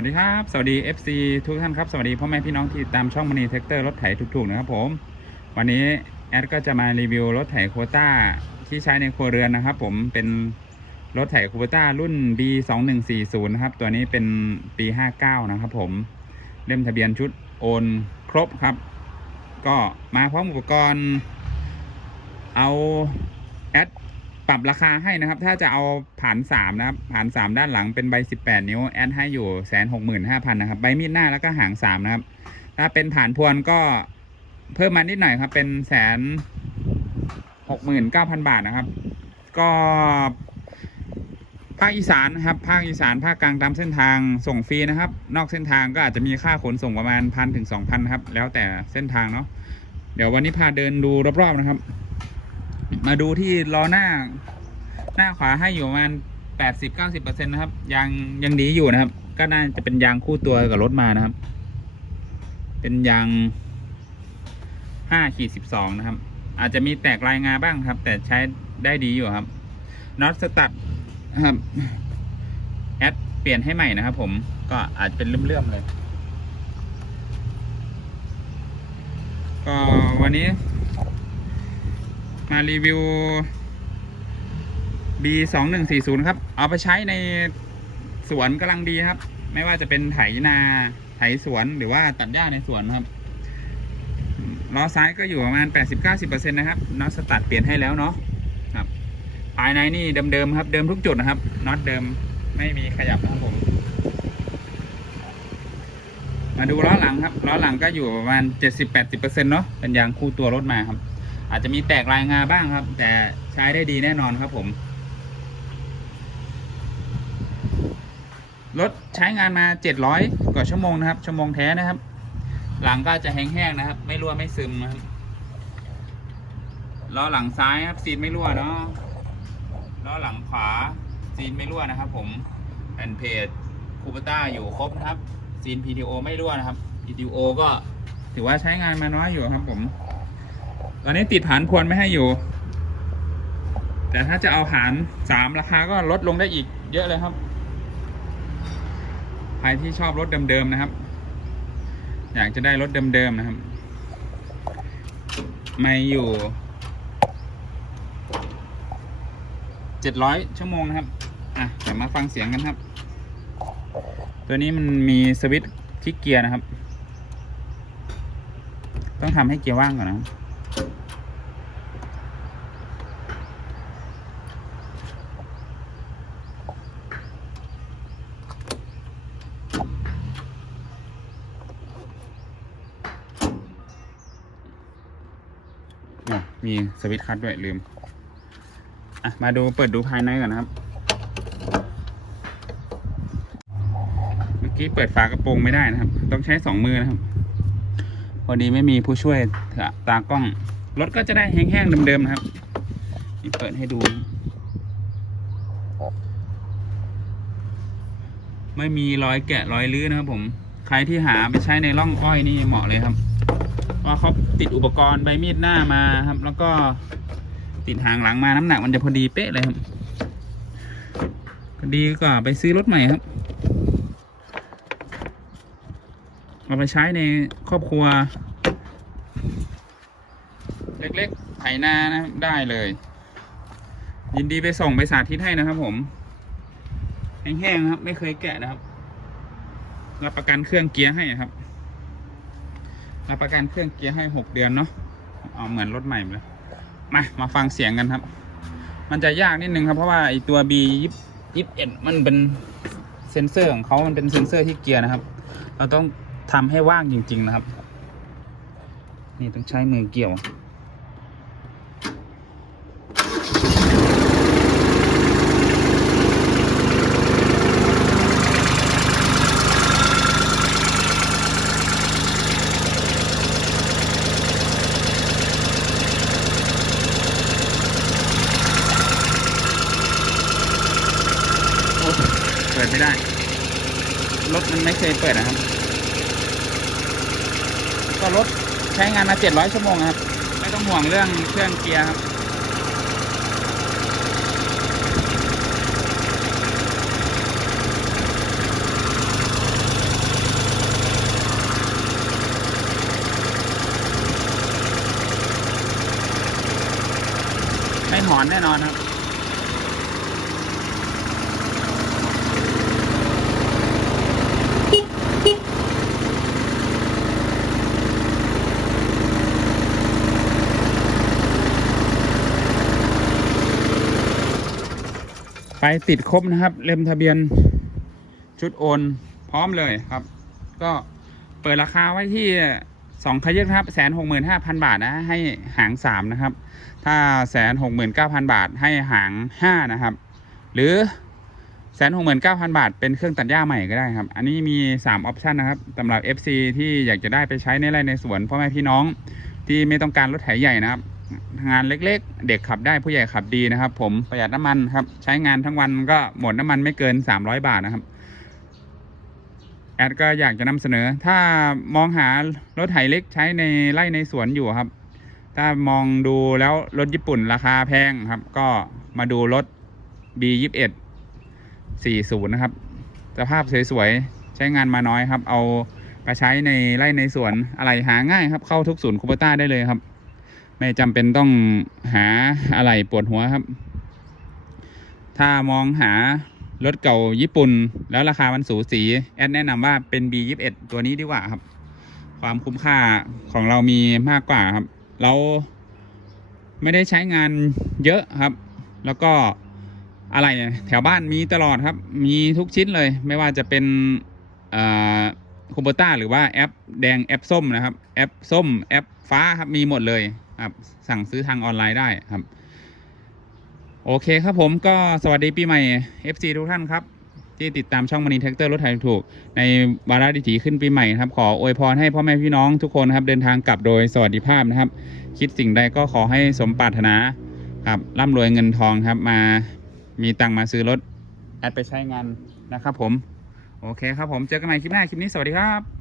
วัสดีครับ สวัสดี FC ทุกท่านครับ สวัสดีพ่อแม่พี่น้องที่ตามช่องมณีเทคเตอร์รถไถถูกๆนะครับผม วันนี้แอดก็จะมารีวิวรถไถโคต้าที่ใช้ในครัวเรือนนะครับ ผมเป็นรถไถโควต้ารุ่น B 2 1 4 0 นะครับ ตัวนี้เป็นปี 59 นะครับผม เล่มทะเบียนชุดโอนครบครับ ก็มาพร้อมอุปกรณ์เอาแอด ปรับราคาให้นะครับ ถ้าจะเอาผ่านสามนะครับผ่านสามด้านหลังเป็นใบสิบแปดนิ้วแอดให้อยู่แสนหกหมื่นห้าพันนะครับใบมีดหน้าแล้วก็หางสามนะครับ ถ้าเป็นผ่านพวนก็เพิ่มมานิดหน่อยครับ เป็นแสนหกหมื่นเก้าพันบาทนะครับ ก็ภาคอีสานนะครับภาคอีสานภาคกลางตามเส้นทางส่งฟรีนะครับ นอกเส้นทางก็อาจจะมีค่าขนส่งประมาณพันถึงสองพันครับ แล้วแต่เส้นทางเนาะเดี๋ยววันนี้พาเดินดูรอบๆนะครับ มาดูที่ล้อหน้า หน้าขวาให้อยู่ประมาณแปดสิบเก้าสิบเปอร์เซ็นต์นะครับยางยังดีอยู่นะครับ ก็น่าจะเป็นยางคู่ตัวกับรถมานะครับ เป็นยางห้าขีดสิบสองนะครับ อาจจะมีแตกลายงาบ้างครับ แต่ใช้ได้ดีอยู่ครับน็อตสตัดครับแอดเปลี่ยนให้ใหม่นะครับ ผมก็อาจเป็นเลื่อมๆเลย ก็วันนี้ มารีวิว B 2 1 4 0 ครับ เอาไปใช้ในสวนกำลังดีครับ ไม่ว่าจะเป็นไถนาไถสวนหรือว่าตัดหญ้าในสวนครับล้อซ้ายก็อยู่ประมาณ 80-90%นะครับน็อตสตัดเปลี่ยนให้แล้วเนาะครับ ภายในนี่เดิมๆครับ เดิมทุกจุดนะครับน็อตเดิมไม่มีขยับนะครับผมมาดูล้อหลังครับล้อหลังก็อยู่ประมาณ 70-80%เนาะเป็นยางคู่ตัวรถมาครับ อาจจะมีแตกลายงาบ้างครับ แต่ใช้ได้ดีแน่นอนครับผม รถใช้งานมา 700 กว่าชั่วโมงนะครับ ชั่วโมงแท้นะครับ หลังก็จะแห้งๆนะครับ ไม่รั่วไม่ซึมนะครับล้อหลังซ้ายครับซีนไม่รั่วเนาะล้อหลังขวาซีนไม่รั่วนะครับผมแผ่นเพจคูปต้าอยู่ครบนะครับซีน PTO ไม่รั่วนะครับ PTO ก็ถือว่าใช้งานมาน้อยอยู่ครับผม ตอนนี้ติดฐานพวนไม่ให้อยู่ แต่ถ้าจะเอาฐานสามราคาก็ลดลงได้อีกเยอะเลยครับ ใครที่ชอบรถเดิมๆนะครับ อยากจะได้รถเดิมๆนะครับ ไม่อยู่เจ็ดร้อยชั่วโมงนะครับ อะเดี๋ยวมาฟังเสียงกันครับ ตัวนี้มันมีสวิตช์คลิกเกียร์นะครับ ต้องทำให้เกียร์ว่างก่อนนะ มีสวิตช์คัทด้วยลืม อะ มาดูเปิดดูภายในก่อนนะครับ เมื่อกี้เปิดฝากระโปรงไม่ได้นะครับ ต้องใช้สองมือนะครับ พอดีไม่มีผู้ช่วยเถอะตากล้อง รถก็จะได้แห้งๆเดิมๆนะครับนี่เปิดให้ดู ไม่มีรอยแกะรอยลื้อนะครับผม ใครที่หาไปใช้ในร่องอ้อยนี่เหมาะเลยครับว่าเขาติดอุปกรณ์ใบมีดหน้ามาครับ แล้วก็ติดหางหลังมาน้ำหนักมันจะพอดีเป๊ะเลยครับ ดีกว่าไปซื้อรถใหม่ครับ เอาไปใช้ในครอบครัว เล็กๆไถนานะได้เลย ยินดีไปส่งไปสาธิตให้นะครับผม แห้งๆนะครับ ไม่เคยแกะนะครับ รับประกันเครื่องเกียร์ให้ครับ รับประกันเครื่องเกียร์ให้หกเดือนเนาะเอาเหมือนรถใหม่เลยมามาฟังเสียงกันครับ มันจะยากนิดนึงครับ เพราะว่าไอตัว B ยี่สิบเอ็ดมันเป็นเซ็นเซอร์ของเขามันเป็นเซ็นเซอร์ที่เกียร์นะครับ เราต้อง ทำให้ว่างจริง ๆ นะครับ นี่ต้องใช้มือเกี่ยวเปิดไม่ได้ รถมันไม่เคยเปิดนะครับ ก็รถใช้งานมา 700 ชั่วโมงครับ ไม่ต้องห่วงเรื่องเครื่องเกียร์ครับไม่หอนแน่นอนครับ ไปติดครบนะครับ เล่มทะเบียนชุดโอน พร้อมเลยครับ ก็เปิดราคาไว้ที่สองขยึกนะครับแสนหกหมื่นห้าพันบาทนะให้หางสามนะครับ ถ้าแสนหกหมื่นเก้าพันบาทให้หางห้านะครับ หรือแสนหกหมื่นเก้าพันบาท เป็นเครื่องตัดหญ้าใหม่ก็ได้ครับ อันนี้มีสามออปชันนะครับสำหรับ FC ที่อยากจะได้ไปใช้ในไร่ในสวนพ่อแม่พี่น้องที่ไม่ต้องการรถไถใหญ่นะครับ งานเล็กๆ เด็กขับได้ผู้ใหญ่ขับดีนะครับ ผมประหยัดน้ำมันครับ ใช้งานทั้งวันก็หมดน้ำมันไม่เกิน 300 บาทนะครับ แอดก็อยากจะนำเสนอ ถ้ามองหารถไถเล็กใช้ในไร่ในสวนอยู่ครับ ถ้ามองดูแล้วรถญี่ปุ่นราคาแพงครับ ก็มาดูรถ B 2 1 40 นะครับสภาพสวยๆ ใช้งานมาน้อยครับ เอาไปใช้ในไร่ในสวนอะไรหาง่ายครับ เข้าทุกศูนย์คูเปต้าได้เลยครับ ไม่จำเป็นต้องหาอะไรปวดหัวครับ ถ้ามองหารถเก่าญี่ปุ่น แล้วราคามันสูสี แอดแนะนำว่าเป็น B21 ตัวนี้ดีกว่าครับ ความคุ้มค่าของเรามีมากกว่าครับ เราไม่ได้ใช้งานเยอะครับ แล้วก็อะไรแถวบ้านมีตลอดครับ มีทุกชิ้นเลย ไม่ว่าจะเป็นคูเปต้าหรือว่าแอปแดงแอปส้มนะครับ แอปส้มแอปฟ้าครับมีหมดเลย ครับสั่งซื้อทางออนไลน์ได้ครับ โอเคครับผมก็สวัสดีปีใหม่ FC ทุกท่านครับ ที่ติดตามช่องมันีแท็กเตอร์รถไถถูก ในวาระดิถีขึ้นปีใหม่ครับ ขออวยพรให้พ่อแม่พี่น้องทุกคนครับ เดินทางกลับโดยสวัสดิภาพนะครับ คิดสิ่งใดก็ขอให้สมปรารถนาครับร่ำรวยเงินทองครับมามีตังมาซื้อรถแอดไปใช้งานนะครับผม โอเคครับผมเจอกันใหม่คลิปหน้าคลิปนี้สวัสดีครับ